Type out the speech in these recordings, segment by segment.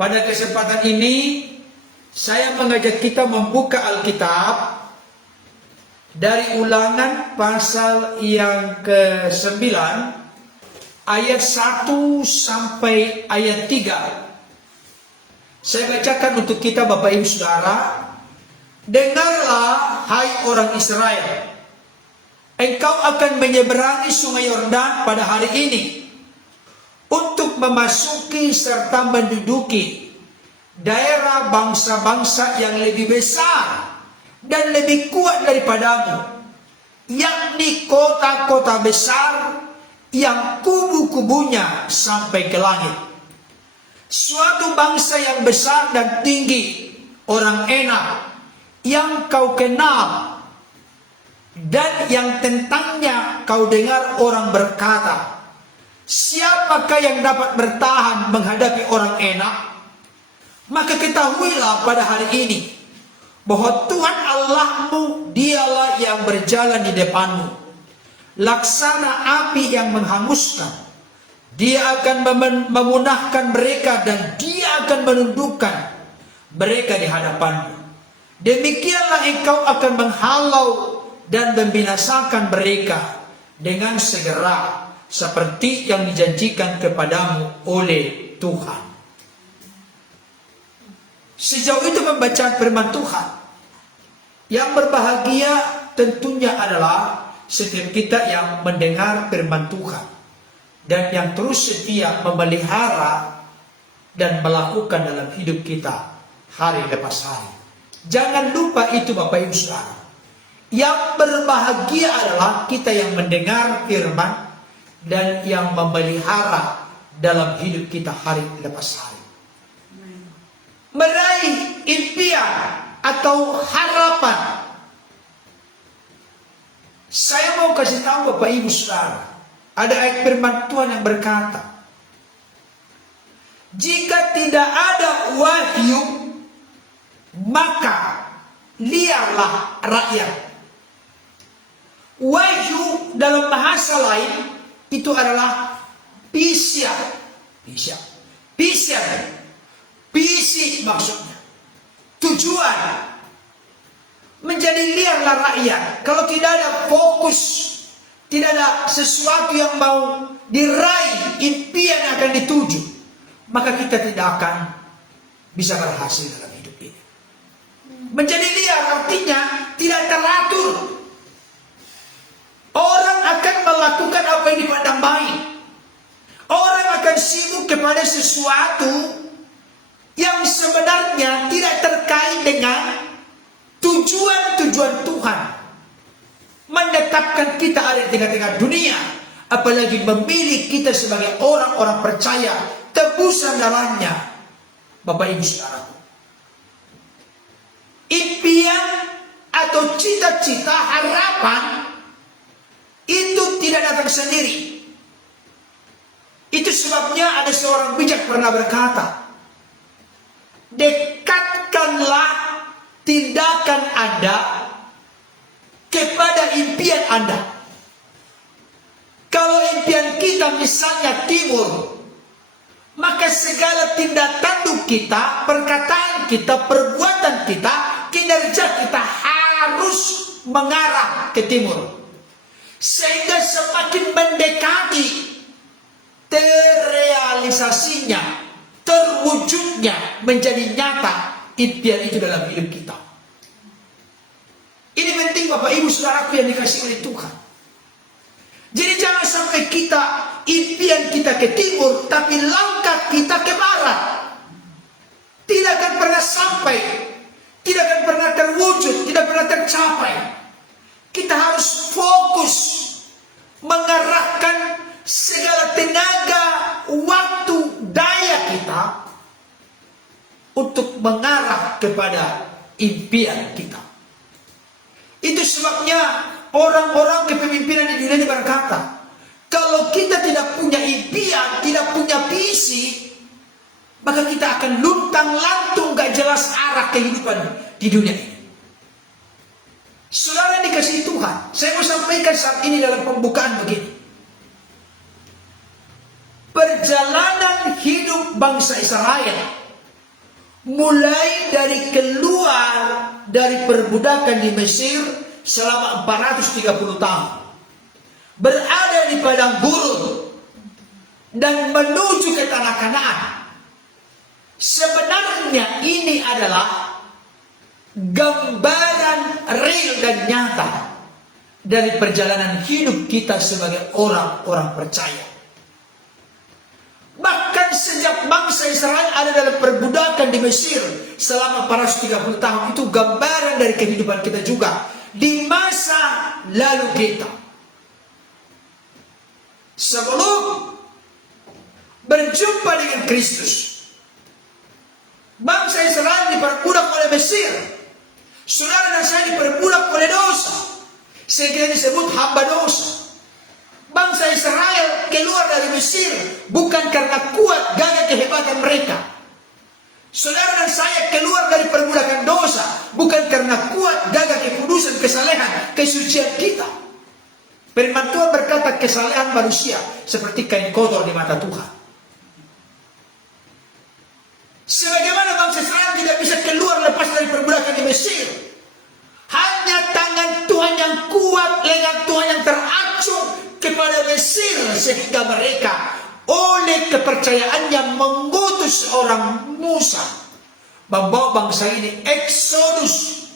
Pada kesempatan ini, saya mengajak kita membuka Alkitab dari Ulangan pasal yang ke-9, ayat 1 sampai ayat 3. Saya bacakan untuk kita Bapak Ibu Saudara. Dengarlah hai orang Israel, engkau akan menyeberangi sungai Yordan pada hari ini untuk memasuki serta menduduki daerah bangsa-bangsa yang lebih besar dan lebih kuat daripadamu, yakni kota-kota besar yang kubu-kubunya sampai ke langit. Suatu bangsa yang besar dan tinggi, orang Enak, yang kau kenal dan yang tentangnya kau dengar orang berkata, siapakah yang dapat bertahan menghadapi orang Enak? Maka ketahuilah pada hari ini bahwa Tuhan Allahmu dialah yang berjalan di depanmu, laksana api yang menghanguskan. Dia akan memunahkan mereka dan dia akan menundukkan mereka di hadapanmu. Demikianlah engkau akan menghalau dan membinasakan mereka dengan segera, seperti yang dijanjikan kepadamu oleh Tuhan. Sejauh itu pembacaan firman Tuhan. Yang berbahagia tentunya adalah setiap kita yang mendengar firman Tuhan dan yang terus setia memelihara dan melakukan dalam hidup kita hari lepas hari. Jangan lupa itu Bapak Ibu Saudara. Yang berbahagia adalah kita yang mendengar firman dan yang memelihara dalam hidup kita hari lepas hari. Meraih impian atau harapan. Saya mau kasih tahu Bapak Ibu Saudara, ada ayat firman Tuhan yang berkata, jika tidak ada wahyu, maka liarlah rakyat. Wahyu dalam bahasa lain itu adalah pisya. Visi maksudnya. Tujuan. Menjadi liarlah rakyat. Kalau tidak ada fokus, tidak ada sesuatu yang mau diraih, impian yang akan dituju, maka kita tidak akan bisa berhasil dalam hidup ini. Menjadi liar artinya tidak teratur. Orang akan melakukan apa yang dipandang baik. Orang akan sibuk kepada sesuatu yang sebenarnya tidak terkait dengan tujuan-tujuan Tuhan. Menetapkan kita ada di tengah-tengah dunia, apalagi memilih kita sebagai orang-orang percaya, tebusan darahnya. Bapak Ibu Saudaraku, impian atau cita-cita, harapan itu tidak datang sendiri. Itu sebabnya ada seorang bijak pernah berkata, dekatkanlah tindakan Anda kepada impian Anda. Kalau impian kita misalnya timur, maka segala tindak tanduk kita, perkataan kita, perbuatan kita, kinerja kita harus mengarah ke timur. Sehingga semakin mendekati terrealisasinya, terwujudnya, menjadi nyata impian itu dalam hidup kita. Ini penting Bapak Ibu Saudaraku yang dikasihi oleh Tuhan. Jadi jangan sampai kita impian kita ke timur, tapi langkah kita ke barat. Tidak akan pernah sampai, tidak akan pernah terwujud, tidak pernah tercapai. Kita harus fokus mengarahkan segala tenaga, waktu, daya kita untuk mengarah kepada impian kita. Itu sebabnya orang-orang kepemimpinan di dunia ini berkata, kalau kita tidak punya impian, tidak punya visi, maka kita akan luntang-lantung, gak jelas arah kehidupan di dunia ini. Saudara yang dikasihi Tuhan, saya mau sampaikan saat ini dalam pembukaan begini. Perjalanan hidup bangsa Israel mulai dari keluar dari perbudakan di Mesir selama 430 tahun, berada di padang gurun dan menuju ke tanah Kanaan. Sebenarnya ini adalah gambaran real dan nyata dari perjalanan hidup kita sebagai orang-orang percaya. Bahkan sejak bangsa Israel ada dalam perbudakan di Mesir selama 430 tahun, itu gambaran dari kehidupan kita juga di masa lalu kita. Sebelum berjumpa dengan Kristus, bangsa Israel diperbudak oleh Mesir. Saudara dan saya diperbudak oleh dosa, sehingga disebut hamba dosa. Bangsa Israel keluar dari Mesir bukan karena kuat gagah kehebatan mereka. Saudara dan saya keluar dari perbudakan dosa bukan karena kuat gagah kekudusan, kesalehan, kesucian kita. Firman Tuhan berkata kesalehan manusia seperti kain kotor di mata Tuhan. Sebagaimana bangsa Israel tidak bisa keluar lepas dari perbudakan di Mesir, hanya tangan Tuhan yang kuat, lengan Tuhan yang teracung kepada Mesir, sehingga mereka oleh kepercayaannya mengutus orang Musa membawa bangsa ini eksodus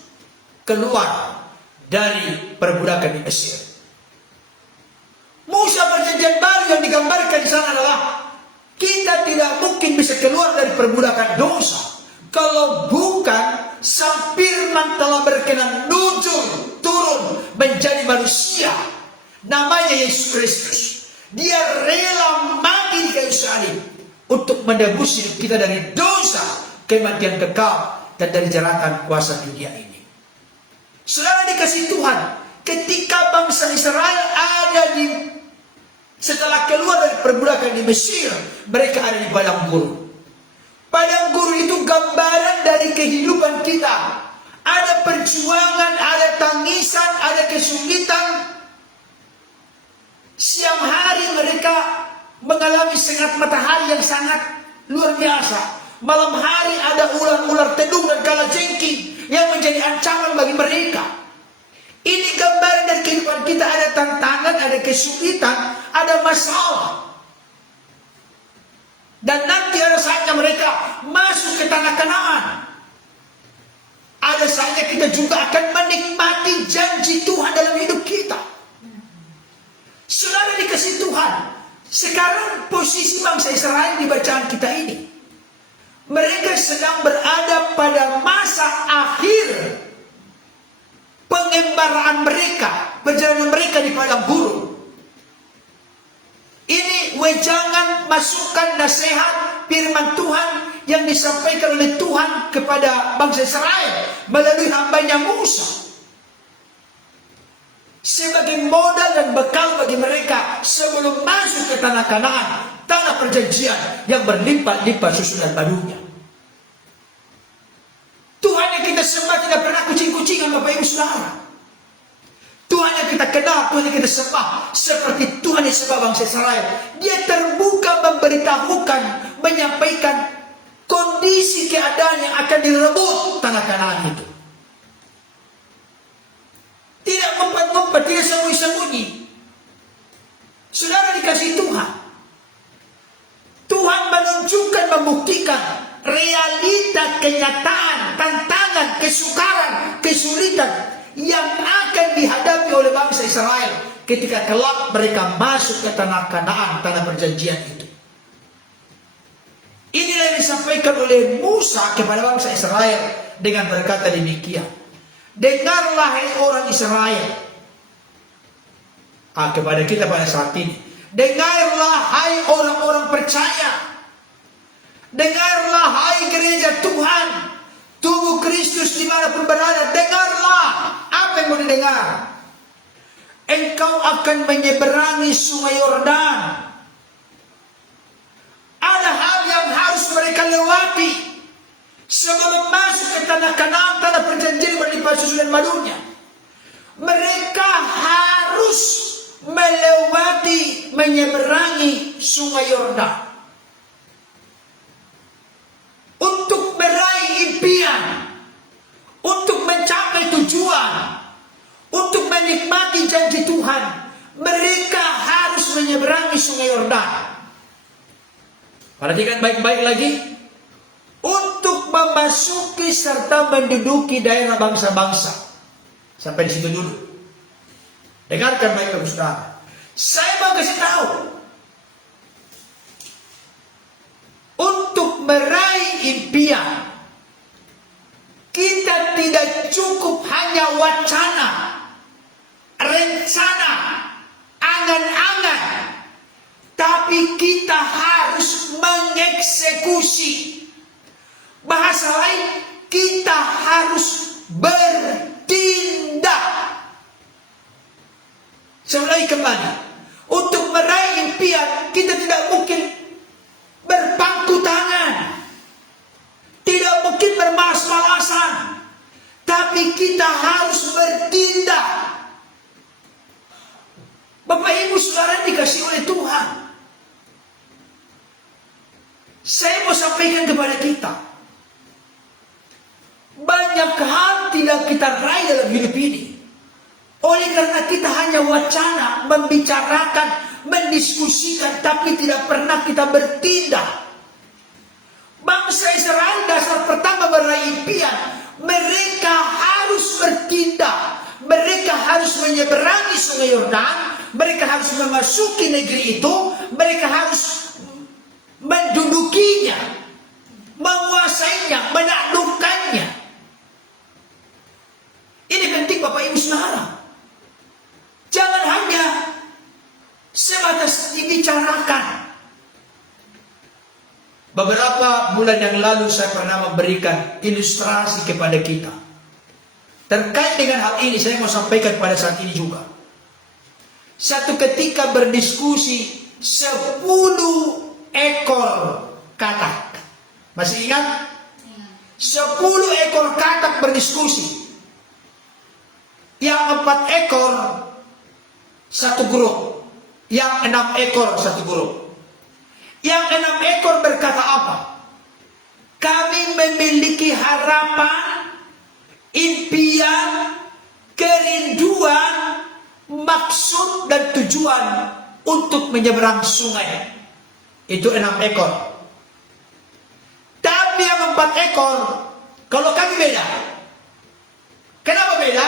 keluar dari perbudakan di Mesir. Musa perjanjian baru yang digambarkan di sana adalah kita tidak mungkin bisa keluar dari perbudakan dosa kalau bukan Sang Firman telah berkenan turun menjadi manusia, namanya Yesus Kristus. Dia rela mati di kayu salib untuk menebus hidup kita dari dosa, kematian kekal, dan dari jeratan kuasa dunia ini. Saudara dikasih Tuhan, ketika bangsa Israel ada setelah keluar dari perbudakan di Mesir, mereka ada di padang gurun. Padang gurun itu gambaran dari kehidupan kita. Ada perjuangan, ada tangisan, ada kesulitan. Siang hari mereka mengalami sengat matahari yang sangat luar biasa. Malam hari ada ular-ular tedung dan kalajengking yang menjadi ancaman bagi mereka. Ini gambaran dari kehidupan kita, ada tantangan, ada kesulitan, ada masalah. Dan nanti ada saatnya mereka masuk ke tanah Kanaan. Ada saatnya kita juga akan menikmati janji Tuhan dalam hidup kita. Saudara dikasih Tuhan, sekarang posisi bangsa Israel di bacaan kita ini, mereka sedang berada pada masa akhir pengembaraan mereka, perjalanan mereka di padang gurun. Ini wejangan, masukan, nasihat, firman Tuhan yang disampaikan oleh Tuhan kepada bangsa Israel melalui hambanya Musa, sebagai modal dan bekal bagi mereka sebelum masuk ke tanah Kanaan, tanah perjanjian yang berlimpah-limpah susu dan madunya. Tuhan yang kita sembah tidak pernah kucing-kucingan, Bapak Ibu Saudara. Tuhan yang kita kenal, Tuhan yang kita sembah seperti Tuhan yang sembah bangsa Israel. Dia terbuka memberitahukan, menyampaikan kondisi keadaan yang akan direbut tanah Kanaan itu. Tidak ngumpet-ngumpet, tidak sembunyi-sembunyi. Saudara dikasih Tuhan, Tuhan menunjukkan, membuktikan realita, kenyataan, tantangan, kesukaran, kesulitan yang akan dihadapi oleh bangsa Israel ketika kelak mereka masuk ke tanah Kanaan, tanah perjanjian itu. Inilah yang disampaikan oleh Musa kepada bangsa Israel dengan berkata demikian. Dengarlah hai orang Israel. Kepada kita pada saat ini, dengarlah hai orang-orang percaya. Dengarlah hai gereja Tuhan, tubuh Kristus dimanapun berada. Dengarlah. Apa yang mau didengar? Engkau akan menyeberangi sungai Yordan. Ada hal yang harus mereka lewati sebelum masuk ke tanah Kanaan, tanah perjanjian berlimpah susu dan madunya. Mereka harus melewati, menyeberangi sungai Yordan. Untuk meraih Tuhan, mereka harus menyeberangi sungai Yordan. Perhatikan baik-baik lagi. Untuk memasuki serta menduduki daerah bangsa-bangsa. Sampai di situ dulu. Dengarkan baik-baik saudara. Saya mau kasih tahu. Untuk meraih impian, kita tidak cukup hanya wacana, rencana, angan-angan, tapi kita harus mengeksekusi. Bahasa lain, kita harus bertindak. Saya ulangi kembali. Untuk meraih impian, kita tidak mungkin berpangku tangan, tidak mungkin bermalas-malasan, tapi kita harus bertindak. Bapak Ibu Saudara dikasih oleh Tuhan. Saya mau sampaikan kepada kita, banyak hal tidak kita raih dalam hidup ini. Oleh karena kita hanya wacana, membicarakan, mendiskusikan, tapi tidak pernah kita bertindak. Bangsa Israel dasar pertama meraih impian, mereka harus bertindak. Mereka harus menyeberangi sungai Yordan, mereka harus memasuki negeri itu, mereka harus mendudukinya, menguasainya, menaklukkannya. Ini penting Bapak Ibu Saudara. Jangan hanya sebatas dibicarakan. Beberapa bulan yang lalu saya pernah memberikan ilustrasi kepada kita. Terkait dengan hal ini saya mau sampaikan pada saat ini juga. Satu ketika berdiskusi 10 ekor katak. Masih ingat? 10 ekor katak berdiskusi. Yang 4 ekor satu grup, yang 6 ekor satu grup. Yang 6 ekor berkata apa? Kami memiliki harapan, impian, kerinduan, maksud dan tujuan untuk menyeberang sungai. Itu 6 ekor. Tapi yang 4 ekor, kalau kami beda. Kenapa beda?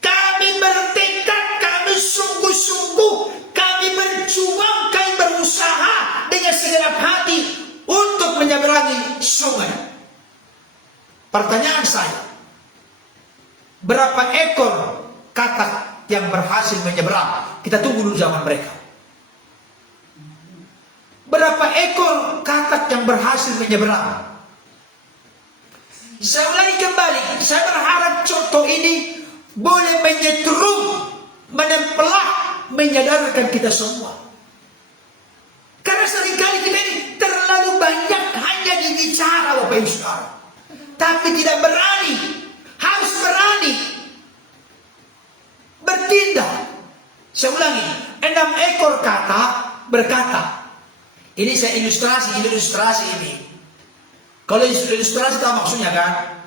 Kami bertekad, kami sungguh-sungguh, kami berjuang, kami berusaha dengan segenap hati untuk menyeberangi sungai. Pertanyaan saya, berapa ekor katak yang berhasil menyeberang? Kita tunggu dulu zaman mereka. Berapa ekor katak yang berhasil menyeberang? Saya ulangi kembali, saya berharap contoh ini boleh menyetrum, menempelak, menyadarkan kita semua. Karena seringkali kita ini terlalu banyak hanya dibicara Bapak Ibu Saudara, tapi tidak berani. Harus berani bertindak. Saya ulangi, 6 ekor katak berkata. Ini saya ilustrasi ini. Kalau ilustrasi tahu maksudnya kan?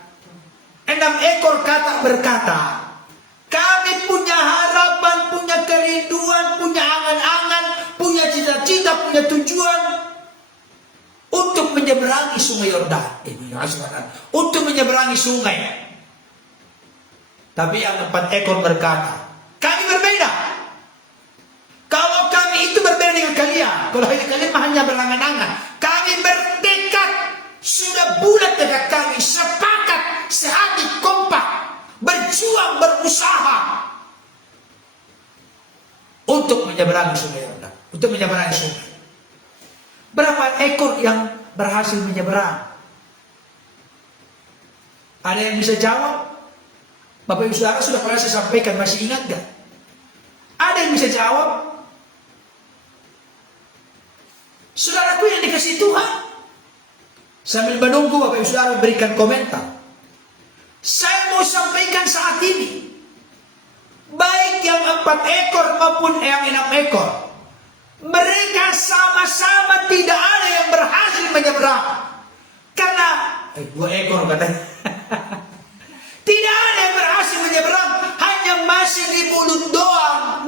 6 ekor katak berkata, kami punya harapan, punya kerinduan, punya angan-angan, punya cita-cita, punya tujuan untuk menyeberangi sungai Yordan. Untuk menyeberangi sungai. Tapi yang 4 ekor berkata, kami berbeda. Kalau kami itu berbeda dengan kalian, kalau kalian hanya berangan-angan, kami bertekad, sudah bulat tekad kami, sepakat, sehati, kompak, berjuang, berusaha untuk menyeberangi sungai Yordan, untuk menyeberangi sungai. Berapa ekor yang berhasil menyeberang? Ada yang bisa jawab? Bapak Ibu Saudara sudah pernah saya sampaikan, masih ingat gak? Ada yang bisa jawab? Saudaraku yang dikasih Tuhan, sambil menunggu Bapak Ibu Saudara berikan komentar, saya mau sampaikan saat ini, baik yang 4 ekor maupun yang 6 ekor, mereka sama-sama tidak ada yang berhasil menyeberang. Karena 2 ekor katanya. Tidak ada yang berhasil menyeberang, hanya masih di mulut doang,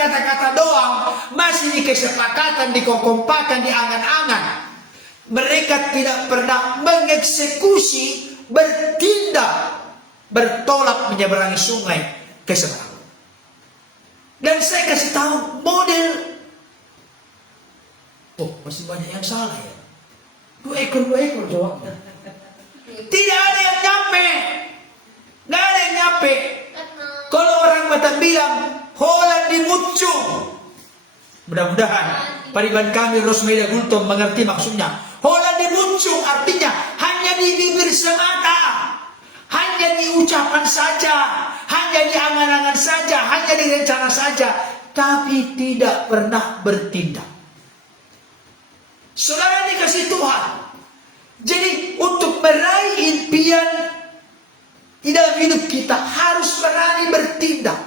kata-kata doang, masih di kesepakatan, di kekompakan, di angan-angan. Mereka tidak pernah mengeksekusi, bertindak, bertolak menyeberangi sungai ke seberang. Dan saya kasih tahu model. Oh, masih banyak yang salah ya. 2 ekor jawabnya. Tidak ada yang nyampe. Nggak ada yang nyampe. Kalau orang Batak bilang Holland di muncung. Mudah-mudahan pariban kami Rosmeida Gultom mengerti maksudnya. Holland di muncung artinya hanya di bibir semata, hanya di ucapan saja, hanya di angan-angan saja, hanya di rencana saja, tapi tidak pernah bertindak. Saudara dikasih Tuhan. Jadi untuk meraih impian di dalam hidup kita harus berani bertindak.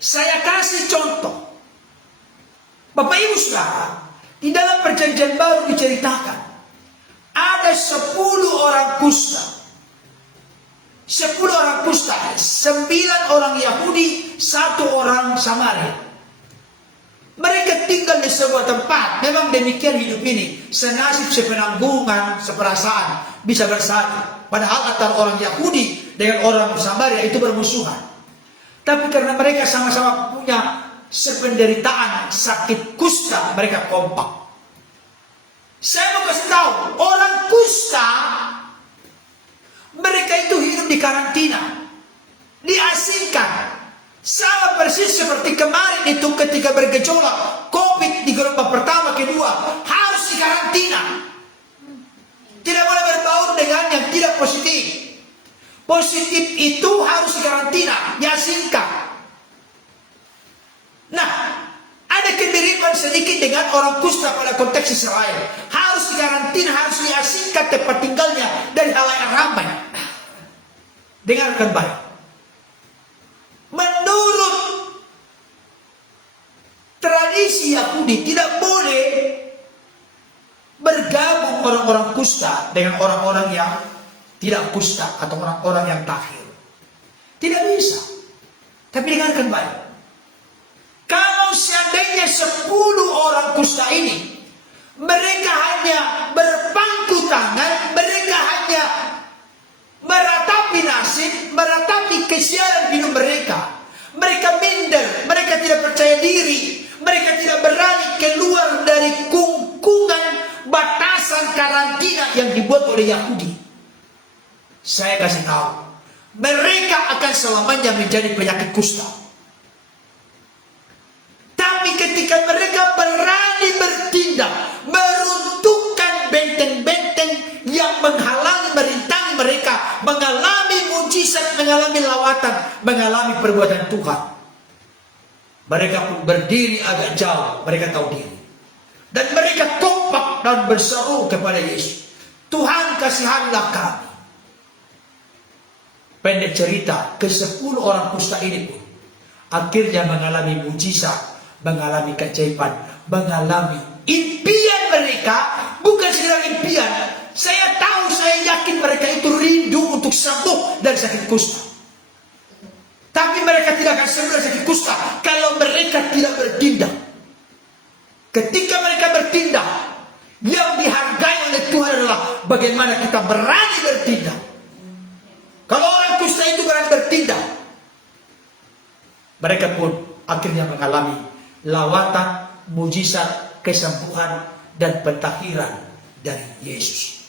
Saya kasih contoh. Bapak Ibu Saudara, di dalam perjanjian baru diceritakan ada 10 orang kusta. 10 orang kusta, 9 orang Yahudi, 1 orang Samaria. Mereka tinggal di sebuah tempat. Memang demikian hidup ini. Senasib, sepenanggungan, seperasaan, bisa bersatu. Padahal antara orang Yahudi dengan orang Samaria itu bermusuhan. Tapi karena mereka sama-sama punya sependeritaan sakit kusta, mereka kompak. Saya mau kasih tahu, orang kusta, mereka itu hidup di karantina, diasingkan. Sama persis seperti kemarin itu ketika bergejolak COVID di gelombang pertama, kedua, harus di karantina. Tidak boleh berbaur dengan yang tidak positif. Positif itu harus di karantina, diasingkan. Nah, ada kemiripan sedikit dengan orang kusta pada konteks Israel. Harus di karantina, harus diasingkan tempat tinggalnya dari halayak ramai. Dengarkan baik. Menurut tradisi Yahudi tidak boleh bergabung orang-orang kusta dengan orang-orang yang tidak kusta atau orang-orang yang tahir. Tidak bisa. Tapi dengarkan baik. Kalau seandainya 10 orang kusta ini, mereka hanya berpangku tangan, mereka hanya meratapi nasib, meratapi kesialan hidup mereka. Mereka minder, mereka tidak percaya diri, mereka tidak berani keluar dari kungkungan batasan karantina yang dibuat oleh Yahudi. Saya kasih tahu, mereka akan selamanya menjadi penyakit kusta. Tapi ketika mereka berani bertindak, meruntuhkan benteng-benteng yang menghalangi, merintangi mereka, mengalami mujizat, mengalami lawatan, mengalami perbuatan Tuhan, mereka pun berdiri agak jauh, mereka tahu diri. Dan mereka kompak dan berseru kepada Yesus, Tuhan kasihanilah kami. Pendek cerita, ke-10 orang kusta ini pun akhirnya mengalami mujizat, mengalami keajaiban, mengalami impian mereka. Bukan sekedar impian. Saya tahu, saya yakin mereka itu rindu untuk sembuh dari sakit kusta. Tapi mereka tidak akan sembuh dari sakit kusta kalau mereka tidak bertindak. Ketika mereka bertindak, yang dihargai oleh Tuhan adalah bagaimana kita berani bertindak. Kalau orang kusta itu berani bertindak, mereka pun akhirnya mengalami lawatan, mujizat, kesembuhan, dan pentahiran dari Yesus.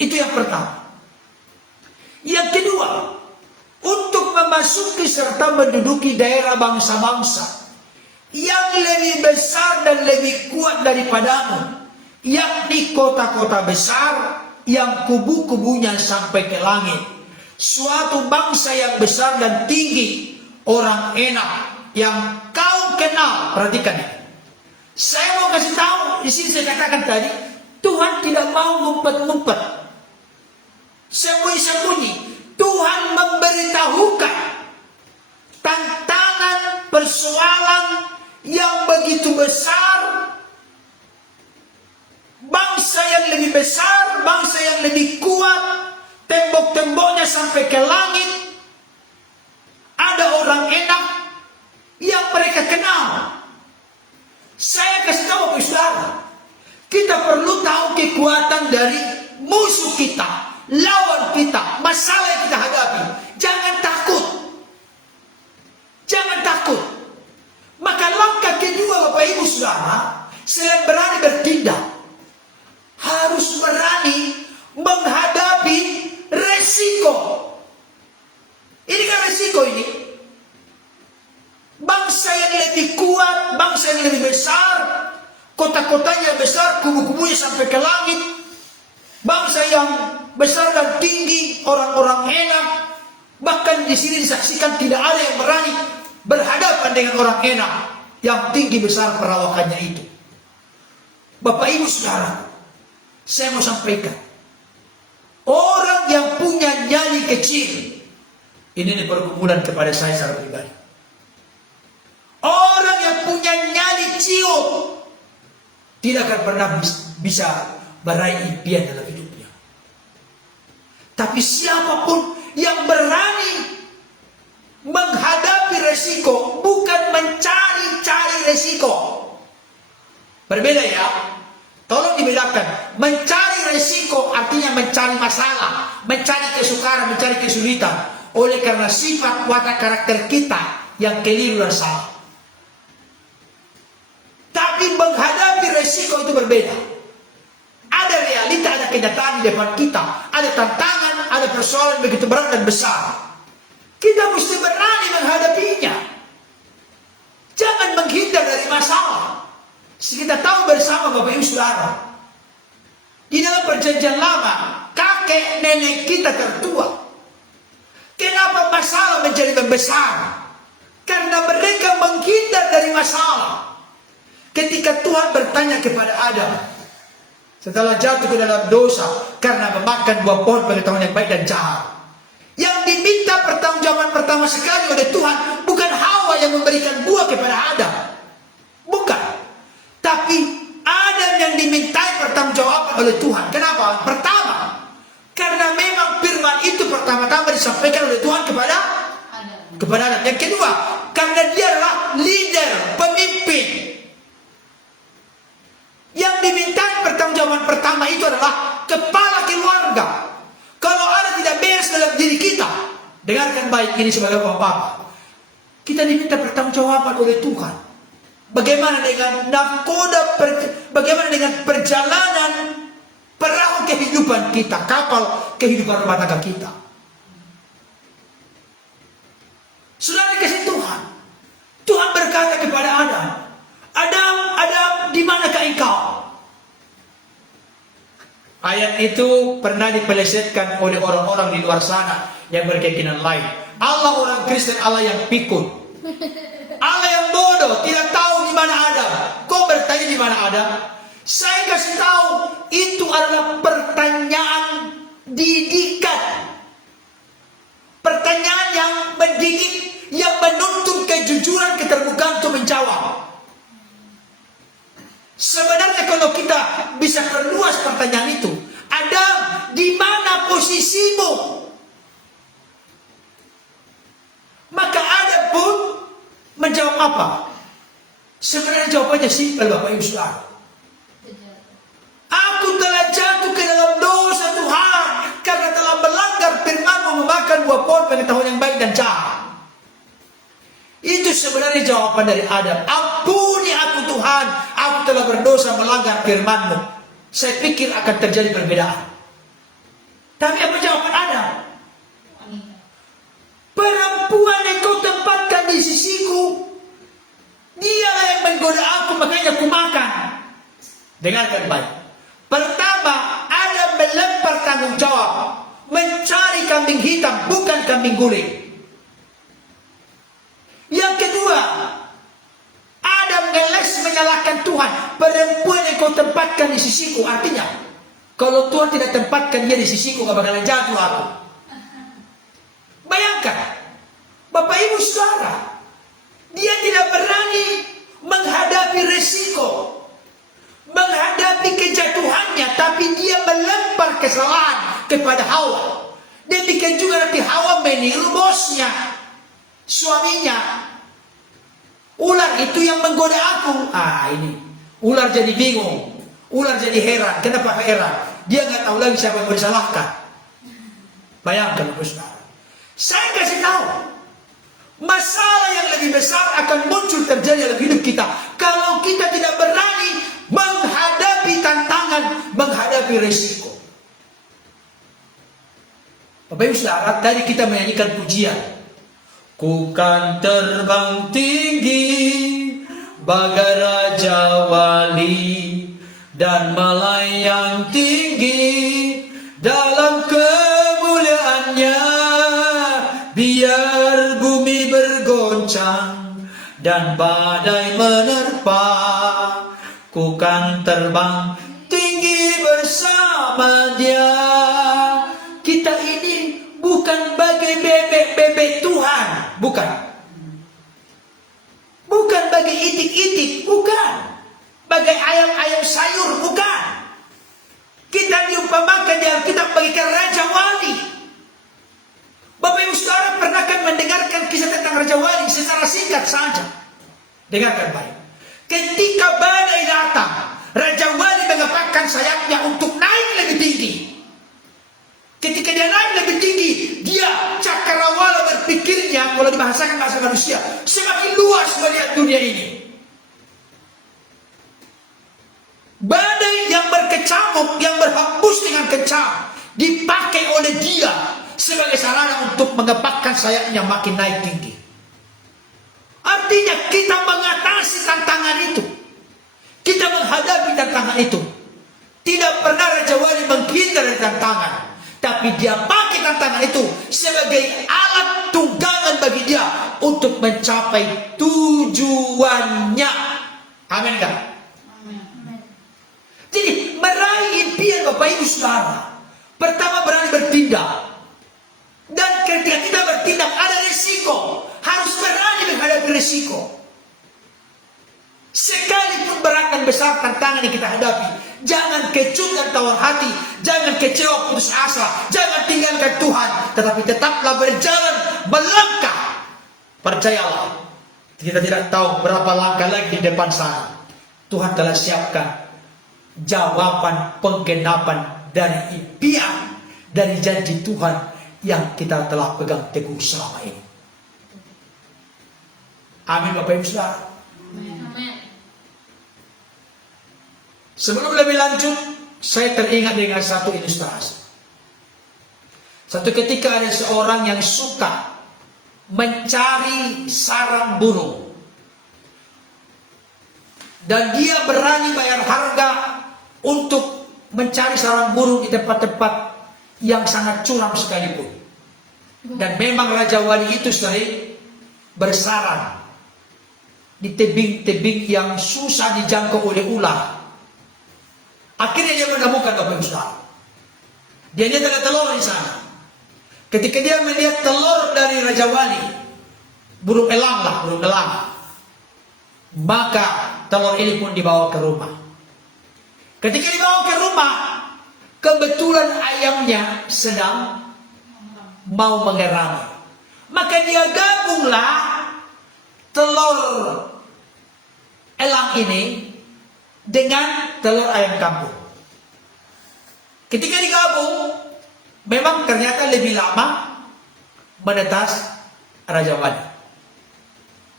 Itu yang pertama. Yang kedua, untuk memasuki serta menduduki daerah bangsa-bangsa yang lebih besar dan lebih kuat daripadamu, yakni kota-kota besar yang kubu-kubunya sampai ke langit, suatu bangsa yang besar dan tinggi, orang enak yang kau kenal. Perhatikan ini. Saya mau kasih tahu, di sini saya katakan tadi, Tuhan tidak mau ngumpet-ngumpet, sembunyi-sembunyi. Tuhan memberitahukan tantangan, persoalan yang begitu besar, bangsa yang lebih besar, bangsa yang lebih kuat, tembok-temboknya sampai ke langit. Ada kekuatan dari musuh kita, lawan kita, masalah yang kita hadapi. Jangan takut. Jangan takut. Maka langkah kedua Bapak Ibu Saudara, selain berani bertindak, harus berani menghadapi resiko. Ini kan resiko ini. Bangsa yang lebih kuat, bangsa yang lebih besar, kota-kotanya besar, kubu-kubunya sampai ke langit, bangsa yang besar dan tinggi, orang-orang enak, bahkan di sini disaksikan tidak ada yang berani berhadapan dengan orang enak yang tinggi besar perawakannya itu. Bapak Ibu Saudara, saya mau sampaikan, orang yang punya nyali kecil, ini pergumulan kepada saya secara pribadi. Orang yang punya nyali ciut tidak akan pernah bisa meraih impian dalam hidupnya. Tapi siapapun yang berani menghadapi resiko, bukan mencari-cari resiko. Berbeda ya. Tolong dibedakan. Mencari resiko artinya mencari masalah, mencari kesukaran, mencari kesulitan. Oleh karena sifat watak karakter kita yang keliru dan salah. Tapi menghadapi resiko itu berbeda. Ada realita, ada kenyataan di depan kita. Ada tantangan, ada persoalan begitu berat dan besar. Kita mesti berani menghadapinya. Jangan menghindar dari masalah. Kita tahu bersama Bapak Ibu Saudara, di dalam perjanjian lama, kakek nenek kita tertua. Kenapa masalah menjadi membesar? Karena mereka menghindar dari masalah. Ketika Tuhan bertanya kepada Adam, setelah jatuh ke dalam dosa karena memakan buah pohon pengetahuan yang baik dan jahat, yang diminta pertanggungjawaban pertama sekali oleh Tuhan bukan Hawa yang memberikan buah kepada Adam, bukan. Tapi Adam yang dimintai pertanggungjawaban oleh Tuhan. Kenapa? Pertama, karena memang firman itu pertama-tama disampaikan oleh Tuhan kepada Adam. Yang kedua, karena dia adalah leader, pemimpin. Yang dimintai pertanggungjawaban pertama itu adalah kepala keluarga. Kalau ada tidak beres dalam diri kita, dengarkan baik ini sebagai bapak-bapak, kita diminta pertanggungjawaban oleh Tuhan. Bagaimana dengan nakoda, bagaimana dengan perjalanan perahu kehidupan kita, kapal kehidupan rumah tangga kita. Sudah dikasih Tuhan. Tuhan berkata kepada Adam, Adam, di manakah engkau? Ayat itu pernah dipelesetkan oleh orang-orang di luar sana yang berkeyakinan lain. Allah orang Kristen, Allah yang pikun, Allah yang bodoh, tidak tahu di mana Adam. Kau bertanya di mana Adam? Saya kasih tahu, itu adalah pertanyaan didikan. Pertanyaan yang mendidik, yang menuntut kejujuran, keterbukaan untuk menjawab. Sebenarnya kalau kita bisa perluas pertanyaan itu, Adam, di mana posisimu? Maka Adam pun menjawab apa? Sebenarnya jawabannya simpel Bapak Ibu Saudara. Aku telah jatuh ke dalam dosa Tuhan karena telah melanggar firman-Mu, memakan buah pohon pengetahuan yang baik dan jahat. Itu sebenarnya jawaban dari Adam. Ampuni aku Tuhan, aku telah berdosa melanggar firman-Mu. Saya pikir akan terjadi perbedaan. Tapi apa jawaban Adam? Perempuan yang kau tempatkan di sisiku, dialah yang menggoda aku, makanya aku makan. Dengarkan baik. Pertama, Adam melempar tanggung jawab, mencari kambing hitam, bukan kambing guling. Yang kedua, Adam ngeles menyalahkan Tuhan. Perempuan yang kau tempatkan di sisiku, artinya kalau Tuhan tidak tempatkan dia di sisiku, gak bakalan jatuh aku. Bayangkan, Bapak Ibu Saudara, dia tidak berani menghadapi resiko, menghadapi kejatuhannya, tapi dia melempar kesalahan kepada Hawa. Demikian juga nanti Hawa meniru bosnya, suaminya. Ular itu yang menggoda aku. Ini ular jadi bingung. Ular jadi heran. Kenapa heran? Dia nggak tahu lagi siapa yang mau disalahkan. Bayangkan, saudara. Saya kasih tahu, masalah yang lebih besar akan muncul terjadi dalam hidup kita kalau kita tidak berani menghadapi tantangan, menghadapi resiko. Bapak Ibu Saudara, tadi kita menyanyikan pujian. Ku kan terbang tinggi bagai Raja Wali dan melayang tinggi dalam kemuliaannya, biar bumi bergoncang dan badai menerpa. Ku kan terbang tinggi bersama Dia. Kita ini bukan bagai bebek-bebek Tuhan, bukan. Bukan bagai itik-itik, bukan. Bagai ayam-ayam sayur, bukan. Kita diumpamakan di Alkitab bagaikan Raja Wali. Bapak Ibu Saudara pernah kan mendengarkan kisah tentang Raja Wali secara singkat saja. Dengarkan baik. Ketika badai datang, Raja Wali mengepakkan sayapnya untuk naik lebih tinggi. Ketika dia naik lebih tinggi, dia cakrawala berpikirnya, kalau dibahasakan bahasa manusia, semakin luas melihat dunia ini. Badai yang berkecamuk, yang berhembus dengan kencang, dipakai oleh dia sebagai sarana untuk mengepakkan sayapnya makin naik tinggi. Artinya kita mengatasi tantangan itu, kita menghadapi tantangan itu. Tidak pernah Raja Wali menghindar dari tantangan, tapi dia pakai tantangan itu sebagai alat tunggangan bagi dia untuk mencapai tujuannya. Amin kan? Jadi meraih impian Bapak Ibu Saudara, pertama berani bertindak. Dan ketika kita bertindak ada risiko, harus berani menghadapi risiko. Sekalipun berat dan besar tantangan yang kita hadapi, jangan kecut dan tawar hati, jangan kecewa putus asa, jangan tinggalkan Tuhan, tetapi tetaplah berjalan, melangkah. Percayalah, kita tidak tahu berapa langkah lagi di depan sana. Tuhan telah siapkan jawaban penggenapan dari impian, dari janji Tuhan yang kita telah pegang teguh selama ini. Amin Bapak Ibu Saudara. Amin. Sebelum lebih lanjut, saya teringat dengan satu ilustrasi. Satu ketika ada seorang yang suka mencari sarang burung. Dan dia berani bayar harga untuk mencari sarang burung di tempat-tempat yang sangat curam sekalipun. Dan memang Raja Wali itu sering bersarang di tebing-tebing yang susah dijangkau oleh ular. Akhirnya dia menemukan Bapak Ibu Saudara. Dia lihat ada telur di sana. Ketika dia melihat telur dari Raja Wali, burung elang, maka telur ini pun dibawa ke rumah. Ketika dibawa ke rumah, kebetulan ayamnya sedang mau mengerami. Maka dia gabunglah telur elang ini dengan telur ayam kampung. Ketika digabung, memang ternyata lebih lama menetas Raja Wali.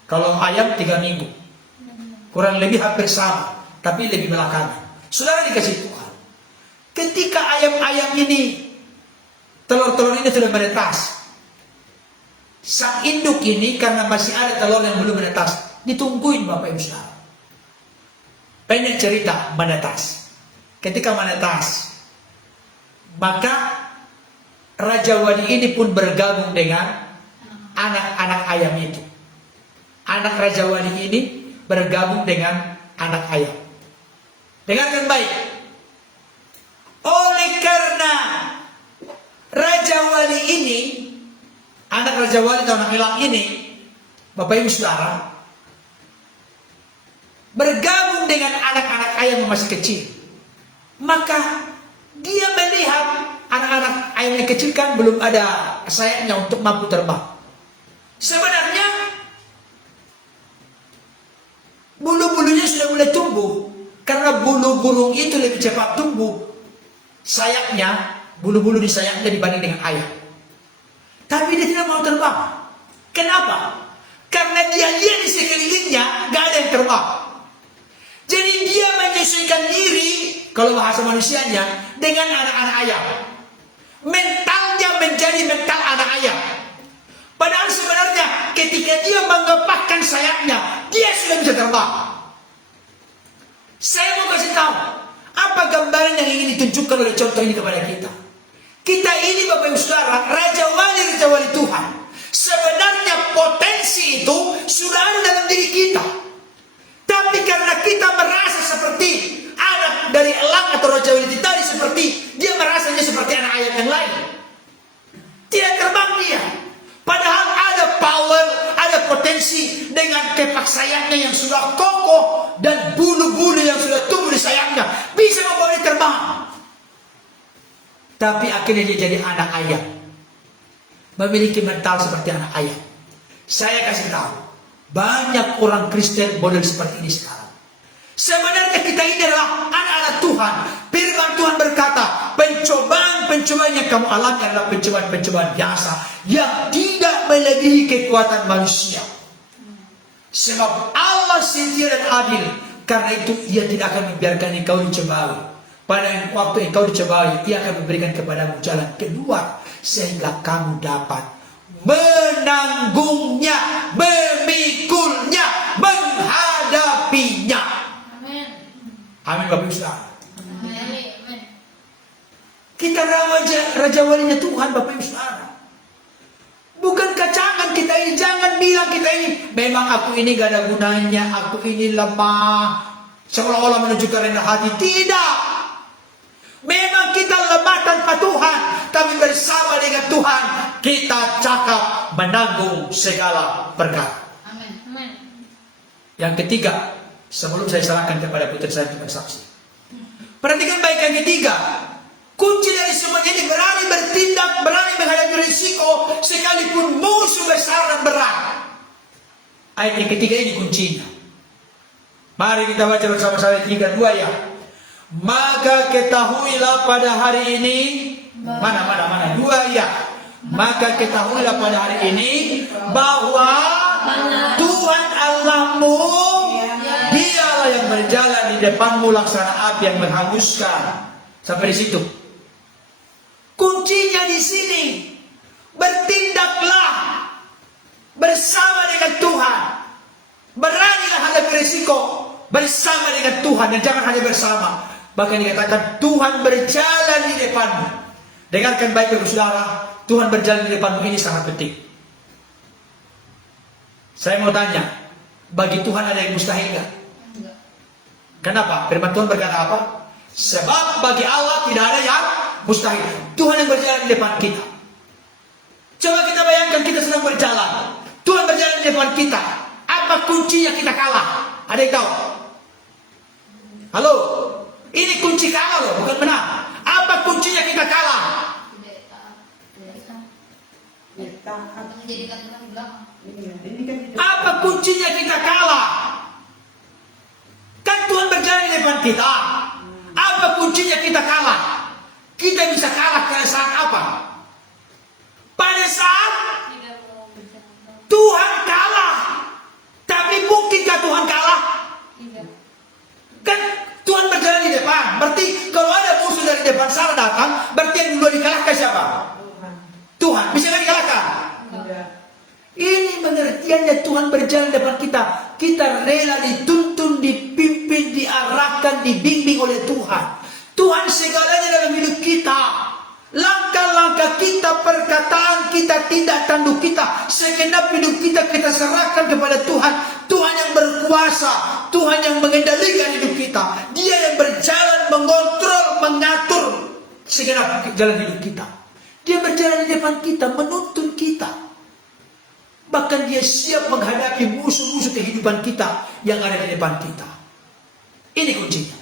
Kalau ayam 3 minggu, kurang lebih hampir sama, tapi lebih belakangan. Saudara dikasih Tuhan, ketika ayam-ayam ini, telur-telur ini sudah menetas, sang induk ini karena masih ada telur yang belum menetas, ditungguin Bapak Ibu Saudara. Pendek cerita, menetas. Ketika menetas, maka Raja Wali ini pun bergabung dengan anak-anak ayam itu. Anak Raja Wali ini bergabung dengan anak ayam. Dengarkan baik. Oleh karena Raja Wali ini, anak Raja Wali atau anak elang ini, Bapak Ibu Saudara, bergabung dengan anak-anak ayam yang masih kecil. Maka dia melihat anak-anak ayam yang kecil kan belum ada sayapnya untuk mampu terbang. Sebenarnya bulu-bulunya sudah mulai tumbuh karena karena bulu burung itu lebih cepat tumbuh sayapnya, bulu-bulu di sayapnya dibanding dengan ayam. Tapi dia tidak mau terbang. Kenapa? Karena dia lihat di sekelilingnya gak ada yang terbang. Jadi dia menyesuaikan diri, kalau bahasa manusianya, dengan anak-anak ayam. Mentalnya menjadi mental anak ayam. Padahal sebenarnya ketika dia mengepakkan sayapnya, dia sudah bisa terbang. Saya mau kasih tahu, apa gambaran yang ingin ditunjukkan oleh contoh ini kepada kita? Kita ini Bapak Ibu Saudara, Raja Wali Tuhan. Sebenarnya potensi itu sudah ada dalam diri kita. Tapi karena kita merasa seperti anak dari elang atau Raja Wali tadi, seperti dia merasanya seperti anak ayam yang lain. Tidak terbang dia. Padahal ada power, ada potensi dengan kepak sayapnya yang sudah kokoh dan bulu-bulu yang sudah tumbuh di sayapnya bisa membawa dia terbang. Tapi akhirnya dia jadi anak ayam, memiliki mental seperti anak ayam. Saya kasih tahu, banyak orang Kristen model seperti ini sekarang. Sebenarnya kita ini adalah anak-anak Tuhan. Firman Tuhan berkata, pencobaan-pencobaan yang kamu alami adalah pencobaan-pencobaan biasa yang tidak melebihi kekuatan manusia. Sebab Allah setia dan adil, karena itu Ia tidak akan membiarkan engkau dicobai. Pada waktu engkau dicobai, Ia akan memberikan kepadamu jalan keluar sehingga kamu dapat menanggungnya, memikulnya, menghadapinya. Amin. Amin Bapak Ibu Saudara. Kita raja walinya Tuhan Bapak Ibu Saudara. Bukan kacangan kita ini, jangan bilang kita ini memang aku ini gak ada gunanya, aku ini lemah, seolah-olah menunjukkan rendah hati. Tidak. Memang kita lemah tanpa Tuhan, tapi bersama dengan Tuhan kita cakap menanggung segala perkara. Amin. Yang ketiga, sebelum saya serahkan kepada putri saya untuk bersaksi, perhatikan baik yang ketiga. Kunci dari semuanya ini berani bertindak, berani menghadapi risiko sekalipun musuh besar dan berat. Ayat yang ketiga ini kuncinya. Mari kita baca bersama-sama 3, 2 ya. Maka ketahuilah pada hari ini, mana 2 ya. Maka ketahuilah pada hari ini bahwa Tuhan Allahmu, Dialah yang berjalan di depanmu laksana api yang menghanguskan. Sampai di situ. Kuncinya di sini. Bertindaklah bersama dengan Tuhan. Beranilah hadapi risiko bersama dengan Tuhan, dan jangan hanya bersama. Bahkan dikatakan Tuhan berjalan di depanmu. Dengarkan baik Bapak Saudara, Tuhan berjalan di depanmu ini sangat penting. Saya mau tanya, bagi Tuhan ada yang mustahil enggak? Kenapa? Firman Tuhan berkata apa? Sebab bagi Allah tidak ada yang mustahil. Tuhan yang berjalan di depan kita. Coba kita bayangkan kita sedang berjalan, Tuhan berjalan di depan kita. Apa kuncinya kita kalah? Ada yang tahu? Halo? Ini kunci kalah loh, bukan menang. Apa kuncinya kita kalah? Apa kuncinya kita kalah? Kan Tuhan berjalan di depan kita. Apa kuncinya kita kalah? Kita bisa kalah pada saat apa? Pada saat Tuhan kalah. Tapi mungkinkah Tuhan kalah? Kan Tuhan berjalan di depan. Berarti kalau ada musuh dari depan sana datang, berarti yang dulu dikalahkan siapa? Tuhan. Bisa nggak dikalahkan? Ini pengertiannya Tuhan berjalan di depan kita. Kita rela dituntun, dipimpin, diarahkan, dibimbing oleh Tuhan. Tuhan segalanya dalam hidup kita. Langkah-langkah kita, perkataan kita, tindak tanduk kita, segenap hidup kita serahkan kepada Tuhan. Tuhan yang berkuasa, Tuhan yang mengendalikan hidup kita. Dia yang berjalan, mengontrol, mengatur segenap jalan hidup kita. Dia berjalan di depan kita, menuntun kita. Bahkan Dia siap menghadapi musuh-musuh kehidupan kita yang ada di depan kita. Ini kuncinya.